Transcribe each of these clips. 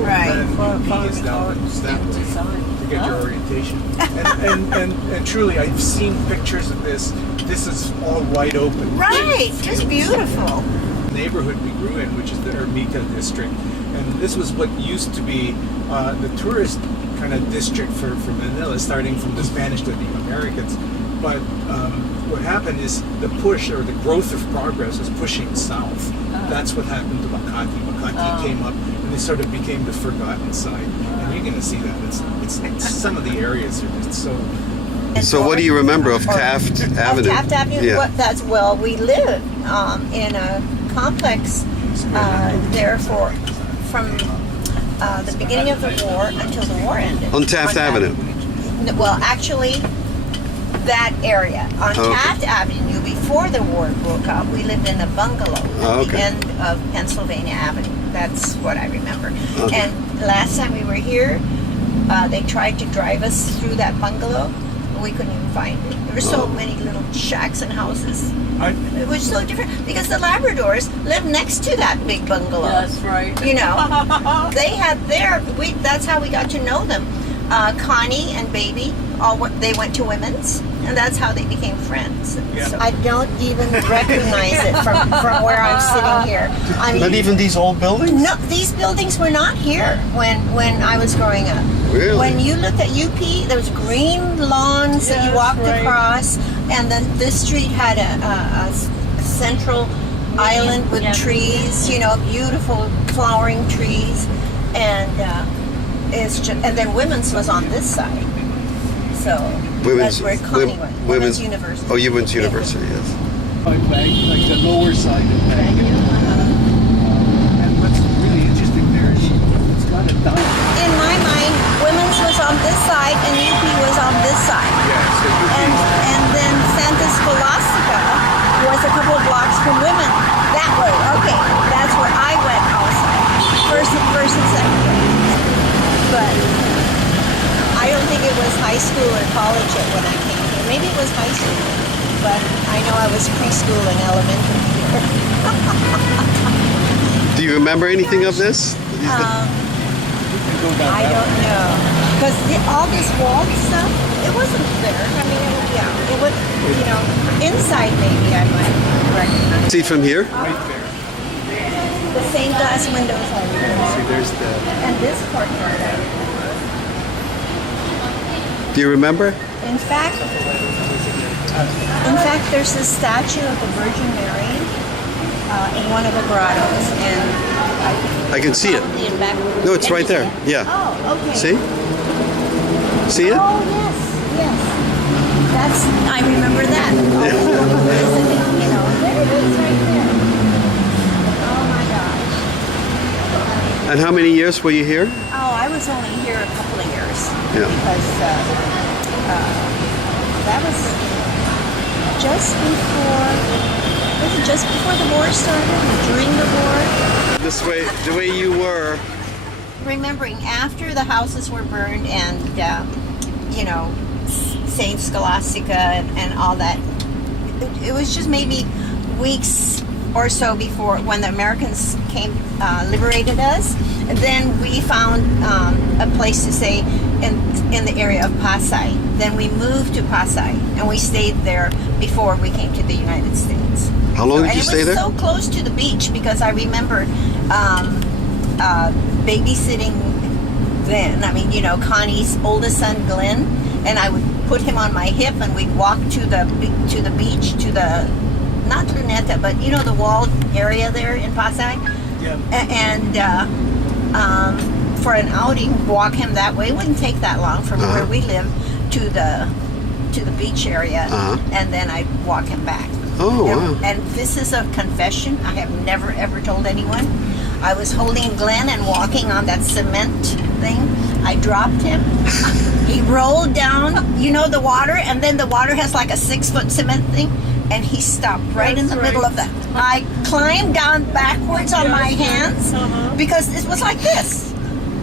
Right. UP is down that way to get your orientation. And truly, I've seen pictures of this. This is all wide open. Right, just beautiful. The neighborhood we grew in, which is the Ermita district, and this was what used to be the tourist kind of district for Manila, starting from the Spanish to the Americans. But what happened is the push or the growth of progress was pushing south. That's what happened to Makati. Makati came up and they sort of became the forgotten side. And you're going to see that. It's some of the areas are just so... So what do you remember of Taft Avenue? Taft Avenue, Yeah. we lived in a complex there from the beginning of the war until the war ended. On Taft Avenue? Well, actually, that area. On Taft Avenue, before the war broke out, we lived in a bungalow at the end of Pennsylvania Avenue. That's what I remember. Okay. And last time we were here, they tried to drive us through that bungalow. We couldn't even find it. There were so many little shacks and houses. It was so different because the Labradors lived next to that big bungalow. That's right. You know, they had that's how we got to know them. Connie and Baby, they went to women's, and that's how they became friends. Yeah. So I don't even recognize it from where I'm sitting here. I mean, Not even these old buildings? no, these buildings were not here when I was growing up. Really? When you looked at UP, there was green lawns that you walked across, and then this street had a central island with trees, you know, beautiful flowering trees, and it's just, and then women's was on this side. So that's where Connie went. Women's University. Oh, Women's University, yes. Like the lower side of Bank. And what's really interesting there is it's got a diner. In my mind, women's was on this side and UP was on this side. And then Santa Scholastica was a couple of blocks from women that way. Okay, that's where I went also. First and second grade. But I don't think it was high school or college yet when I came here. Maybe it was high school, but I know I was preschool and elementary here. Do you remember anything of this? I don't know. Because all this wall stuff, it wasn't there. I mean, it was, you know, inside maybe I might recognize. See it from here? Right there. The same glass windows I remember. See, there's the... And this courtyard I remember. Do you remember? In fact, there's a statue of the Virgin Mary in one of the grottos, and I can see it. in back. No, it's right there. Yeah. Oh, okay. See? See it? Oh, yes. That's, I remember that. Oh, you know, there it is right there. Oh my gosh. And how many years were you here? Oh, I was only here a couple of years. Yeah. Because that was just before the war started, or during the war. This way, the way you were. Remembering after the houses were burned and, you know, St. Scholastica and all that, it was just maybe weeks or so before when the Americans came, liberated us. And then we found a place to stay in the area of Pasay. Then we moved to Pasay, and we stayed there before we came to the United States. How long did you stay there? It was so close to the beach because I remember babysitting then. I mean, you know, Connie's oldest son, Glenn, and I would put him on my hip, and we'd walk to the beach, to the, not Luneta, but you know, the walled area there in Pasay. Yeah. And for an outing, walk him that way. It wouldn't take that long from where we live to the beach area, and then I'd walk him back. Oh, wow. And this is a confession I have never ever told anyone. I was holding Glenn and walking on that cement thing. I dropped him. He rolled down, you know, the water, and then the water has like a 6-foot cement thing, and he stopped right in the middle of that. I climbed down backwards on my hands because it was like this,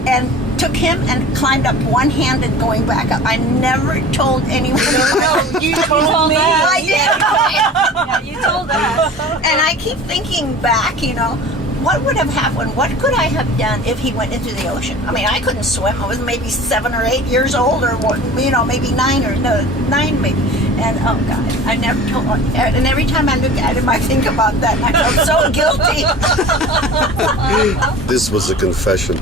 and took him and climbed up one-handed going back up. I never told anyone. No, you told me. I did. Yeah, you told that. And I keep thinking back, you know, what would have happened? What could I have done if he went into the ocean? I mean, I couldn't swim. I was maybe 7 or 8 years old, or maybe 9 maybe. And oh God, I never told. And every time I look at him, I think about that, and I felt so guilty. This was a confession.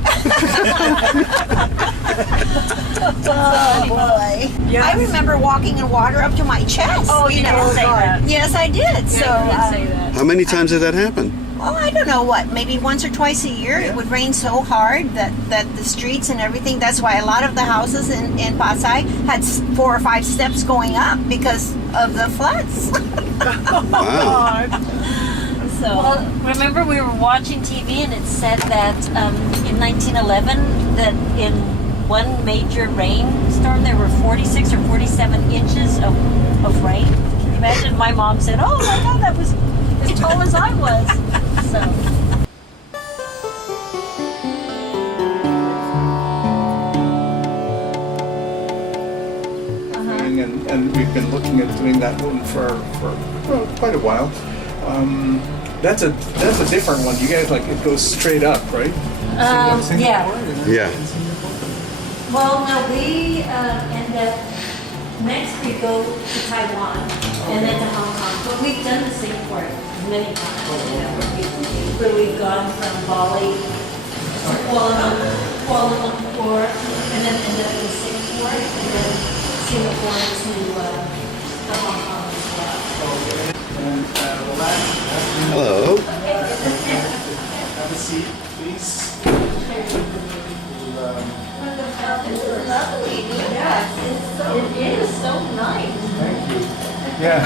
Oh boy! Yes. I remember walking in water up to my chest. Oh, you didn't say that. Yes, I did. So. You did say that. How many times did that happen? Oh, I don't know what. Maybe once or twice a year. It would rain so hard that the streets and everything. That's why a lot of the houses in Pasay had 4 or 5 steps going up because of the floods. Wow. So. Well, remember we were watching TV and it said that in 1911 that in one major rainstorm there were 46 or 47 inches of rain. Can you imagine? My mom said, "Oh my God, that was as tall as I was." So. And we've been looking at doing that one for quite a while. That's a different one. You guys, like, it goes straight up, right? Yeah. Yeah. Well, no, we end up, next we go to Taiwan and then to Hong Kong. But we've done the Singapore many times, where we've gone from Bali to Kuala Lumpur and then end up in Singapore and then Singapore to Hong Kong as well. And Hello. have a seat, please. It's lovely. Yes, it is so nice. Thank you. Yeah.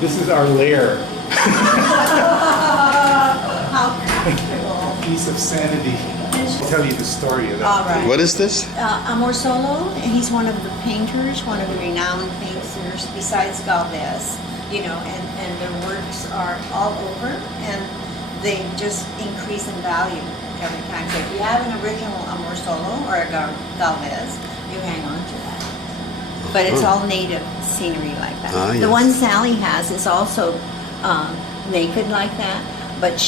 This is our lair. How comfortable. Piece of sanity. I'll tell you the story of that. All right. What is this? Amor Solo, he's one of the painters, one of the renowned painters besides Galvez, and their works are all over, and they just increase in value every time. So if you have an original Amor Solo or a Galvez, you hang on to that. But it's all native scenery like that. Ah, The yes. one Sally has is also naked like that, but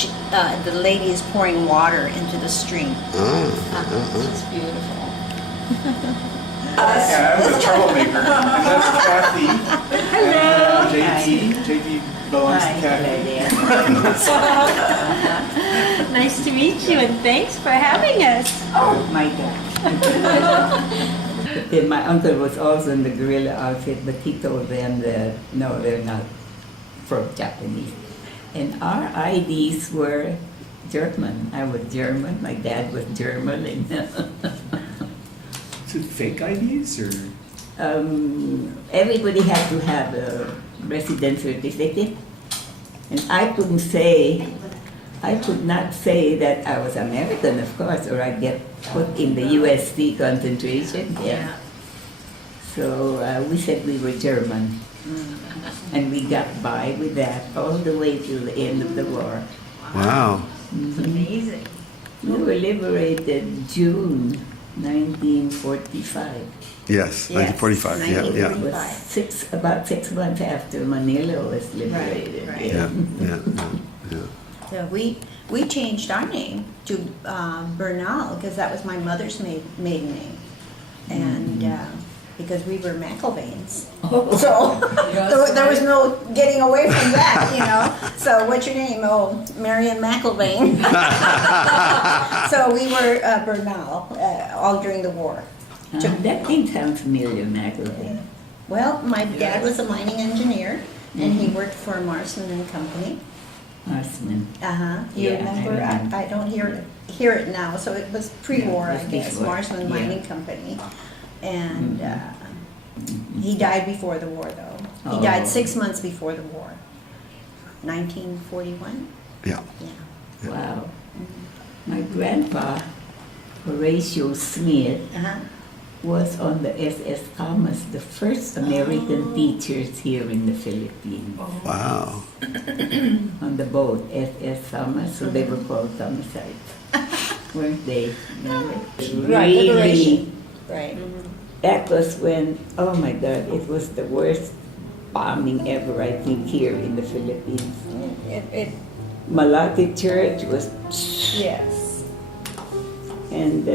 the lady is pouring water into the stream. It's beautiful. Yeah, I'm the troublemaker. And that's Kathy. Hello. And, JD belongs to Kathy. Nice to meet you and thanks for having us. Oh my God. But then my uncle was also in the guerrilla outfit, but he told them that no, they're not from Japanese. And our IDs were German. I was German, my dad was German. And Is it fake IDs or? everybody had to have a residence certificate. And I could not say that I was American, of course, or I'd get put in the USC concentration camp. So we said we were German. And we got by with that all the way till the end of the war. Wow. Amazing. We were liberated June 1945. Yes, Yes, 1945. Yeah, yeah. It was about 6 months after Manila was liberated. Right. Yeah, yeah, yeah. So we changed our name to Bernal because that was my mother's maiden name, and because we were McIlvains, so there was no getting away from that, So what's your name? Oh, Marian McIlvain. So we were Bernal all during the war. That name sounds familiar, McIlvain. Well, my dad was a mining engineer, and he worked for Marsman and Company. Marsman. You Yeah, remember? I remember. I don't hear it now. So it was pre-war, Yeah, it was I guess. before. Marsman Yeah. Mining Company, and he died before the war, though. He died Oh. 6 months before the war, 1941. Yeah. Yeah. Wow. My grandpa, Horatio Smith, was on the SS Thomas, the first American teachers here in the Philippines. Wow. On the boat, SS Thomas, so they were called Thomasites, weren't they? Right, Really, liberation. Right. that was when, oh my God, it was the worst bombing ever, I think, here in the Philippines. Malati Church was, Yes. and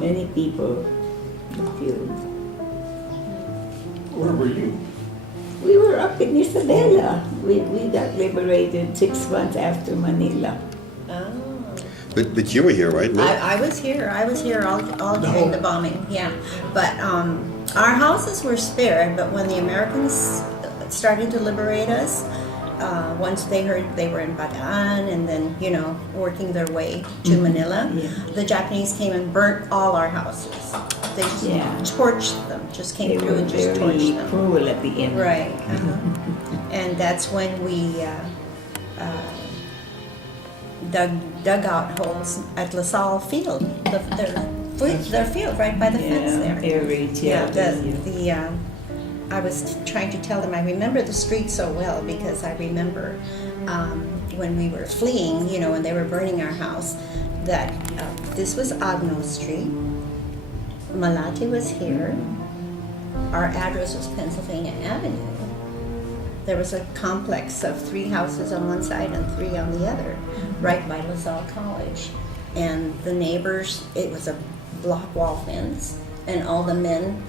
many people killed. Where were you? We were up in Isabela. We got liberated 6 months after Manila. Oh. But you were here, right? No? I was here. I was here all during the bombing. Yeah, but our houses were spared. But when the Americans started to liberate us, once they heard they were in Bataan and then working their way to Manila, the Japanese came and burnt all our houses. They just torched them. Just came They through were and just very torched them. cruel at the end. Right. And that's when we dug out holes at LaSalle Field, their field right by the fence there. Air raid, I was trying to tell them I remember the street so well because I remember when we were fleeing, when they were burning our house, that this was Agno Street, Malati was here, our address was Pennsylvania Avenue. There was a complex of 3 houses on one side and 3 on the other, right by LaSalle College. And the neighbors, it was a block wall fence, and all the men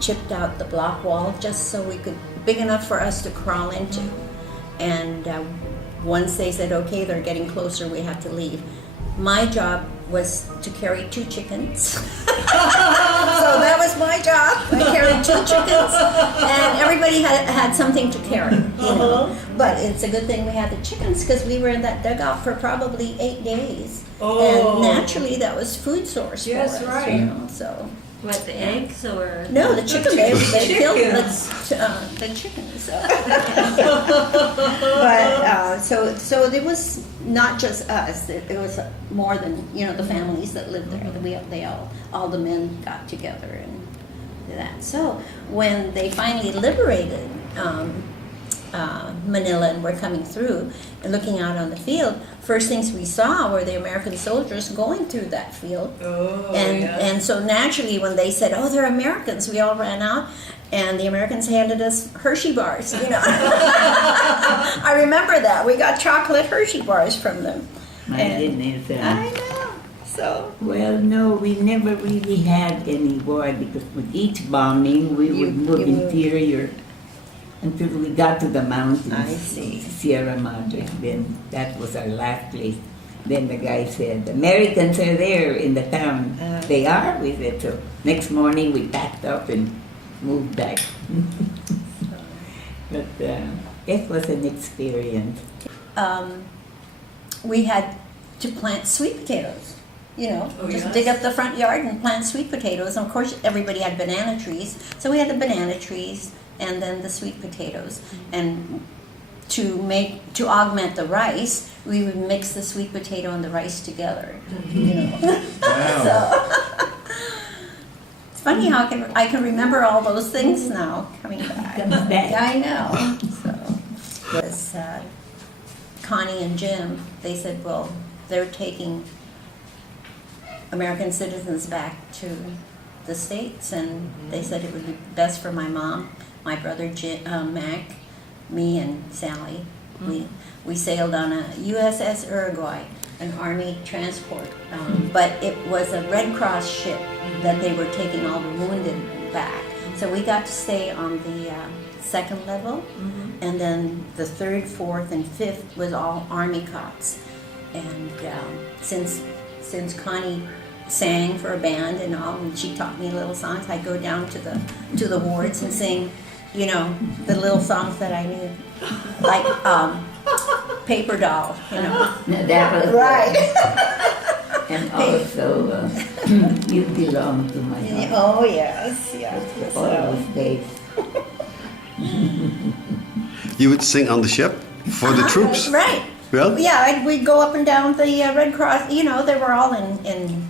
chipped out the block wall just so we could, big enough for us to crawl into. And once they said, okay, they're getting closer, we have to leave. My job was to carry 2 chickens. So that was my job. I carried 2 chickens, and everybody had something to carry, But it's a good thing we had the chickens because we were in that dugout for probably 8 days. And naturally, that was food source for us. Right. So. What, the eggs or? No, the chickens. They killed the chickens. But so it was not just us. It was more than the families that lived there. They all the men got together and did that. So when they finally liberated Manila and were coming through and looking out on the field, first things we saw were the American soldiers going through that field. And so naturally when they said, oh, they're Americans, we all ran out, and the Americans handed us Hershey bars. I remember that. We got chocolate Hershey bars from them. My goodness. I know. So. Well, no, we never really had any war because with each bombing we would move interior until we got to the mountains. I see. Sierra Madre. Then that was our last place. Then the guy said, Americans are there in the town. They are, we said. So next morning we packed up and moved back. But it was an experience. We had to plant sweet potatoes. Dig up the front yard and plant sweet potatoes. And of course, everybody had banana trees. So we had the banana trees and then the sweet potatoes. And to augment the rice, we would mix the sweet potato and the rice together. Wow. So, it's funny how I can remember all those things now coming back. Comes back. Yeah, I know. So it was Connie and Jim. They said, well, they're taking American citizens back to the States, and they said it would be best for my mom, my brother Mac, me and Sally. We sailed on a USS Uruguay, an Army transport, but it was a Red Cross ship that they were taking all the wounded back. So we got to stay on the second level, and then the 3rd, 4th, and 5th was all Army cots. And since Connie sang for a band and all, and she taught me little songs, I'd go down to the wards and sing, the little songs that I knew, like Paper Doll, That was Right. And also, You Belong to My Heart. Oh yes, yeah. All those days. You would sing on the ship for the troops? Right. Well? Yeah, we'd go up and down the Red Cross. They were all in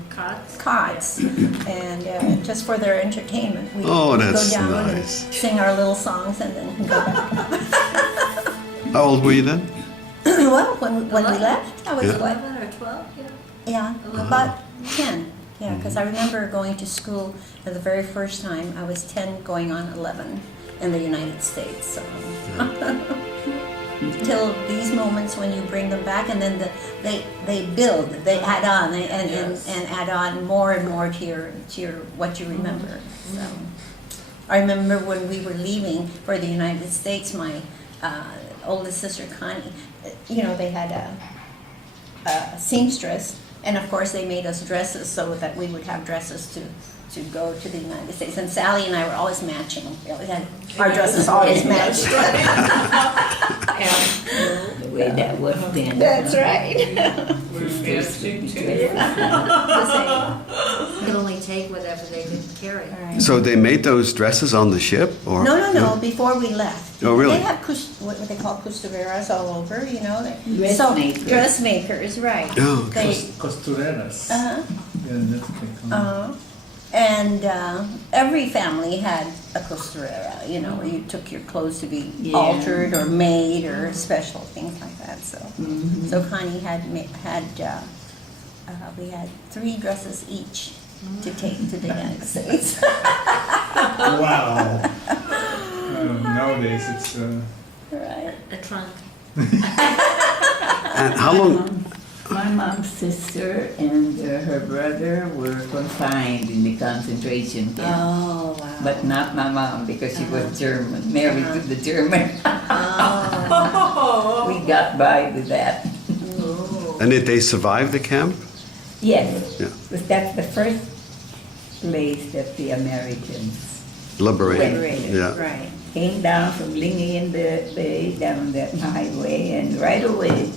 cots, and just for their entertainment, we'd Oh, that's go down nice. and sing our little songs and then go back. How old were you then? Well, when we left, I was Yeah. 11 or 12, yeah, about 10. Yeah, because I remember going to school for the very first time. I was 10, going on 11 in the United States. So. till these moments when you bring them back, and then they build, they add on and add on more and more to your what you remember. So I remember when we were leaving for the United States, my oldest sister Connie, they had a seamstress, and of course they made us dresses so that we would have dresses to go to the United States. And Sally and I were always matching. We always had our dresses always matched. The way that was then. That's right. Could only take whatever they could carry. So they made those dresses on the ship, or No. Before we left. Oh, really? They have what they call costureras all over. Dressmakers. Dressmakers, right? Oh, okay. Costureras. Uh-huh. Yeah, that's okay. And every family had a costurera, where you took your clothes to be Yeah. altered or made or special things like that. So, so Connie we had 3 dresses each to take to the United States. Wow. Nowadays it's Right. A trunk. And how long? My mom's sister and her brother were confined in the concentration camp. Oh, wow. But not my mom, because she was German, married to the German. We got by with that. And did they survive the camp? Yes, Yeah. because that's the first place that the Americans Liberated. Yeah. Right. came down from Lingy in the Bay, down that highway, and right away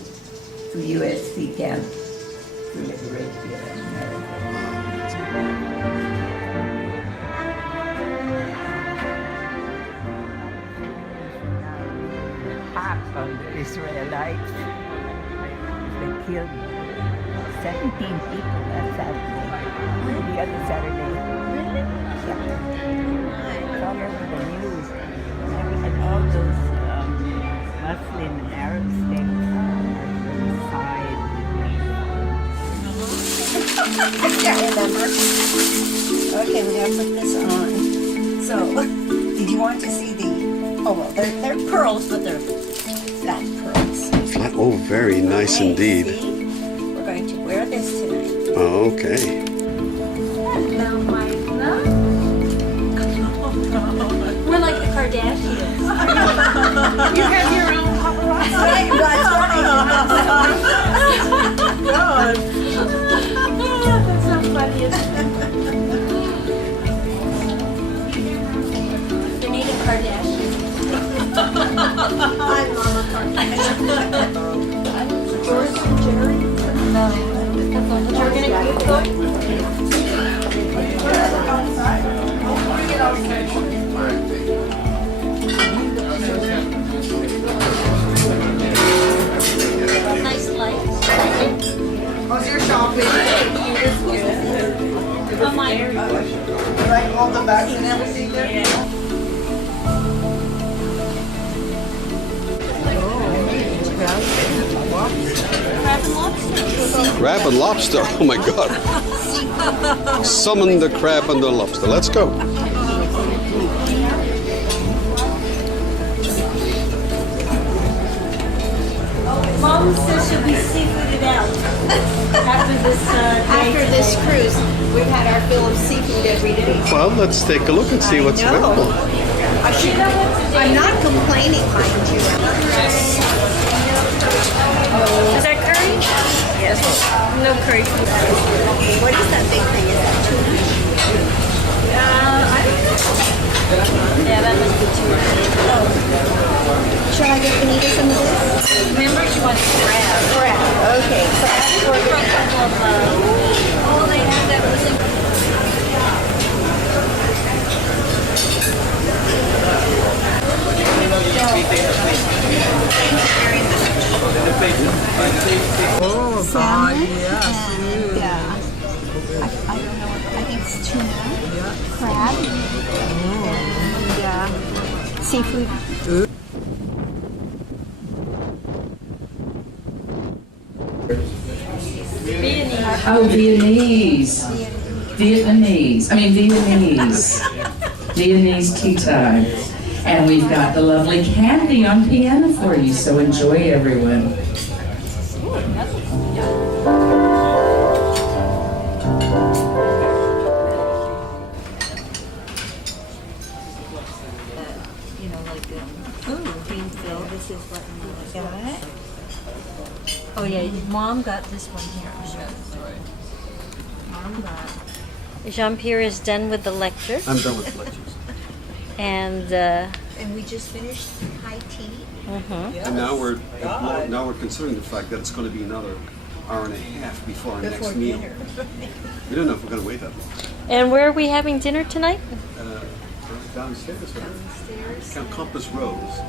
to USC camp to liberate the Americans. Hot on the Israelites. They killed 17 people that Saturday. The other Saturday. Really? Yeah. It's all over the news. And all those Muslim and Arab states side. I can't remember. Okay, we gotta put this on. So, did you want to see the? Oh well, they're pearls, but they're flat pearls. Flat. Oh, very nice Okay, indeed. see? We're going to wear this tonight. Oh, okay. Hello, my love. We're like the Kardashians. You have your own paparazzi. That's so funny, isn't it? The native Kardashian. I'm Mama Kardashian. George and Jerry? No. Organic food? Nice light. How's your shopping? Oh, my. Like all the bags and everything there? Crab and lobster. Crab and lobster. Oh my God. Summon the crab and the lobster. Let's go. Mom says she'll be seafooded out after this day. After this cruise, we've had our fill of seafood every day. Well, let's take a look and see what's I know. available. You know what today I'm not complaining, mind you. is? There curry? Yes. No curry. What is that big thing? Is that tuna? I don't know. Yeah, that must be tuna. Should I get Anita some of this? Remember, she wants crab. Crab. Okay, crab. For a couple of, oh, they have that was Oh, God, yes. And, I don't know what, I think it's tuna, crab, and seafood. Oh, Viennese. Vietnamese. I mean, Viennese. Viennese tea time. And we've got the lovely Candy on piano for you, so enjoy everyone. You know, like green fill. This is what Mom got. Oh yeah, Mom got this one here. Mom got. Jean-Pierre is done with the lecture, I'm done with lectures. and And we just finished high tea. And now we're considering the fact that it's going to be another hour and a half before our next meal. We don't know if we're going to wait that long. and where are we having dinner tonight? Downstairs, right? Compass Rose.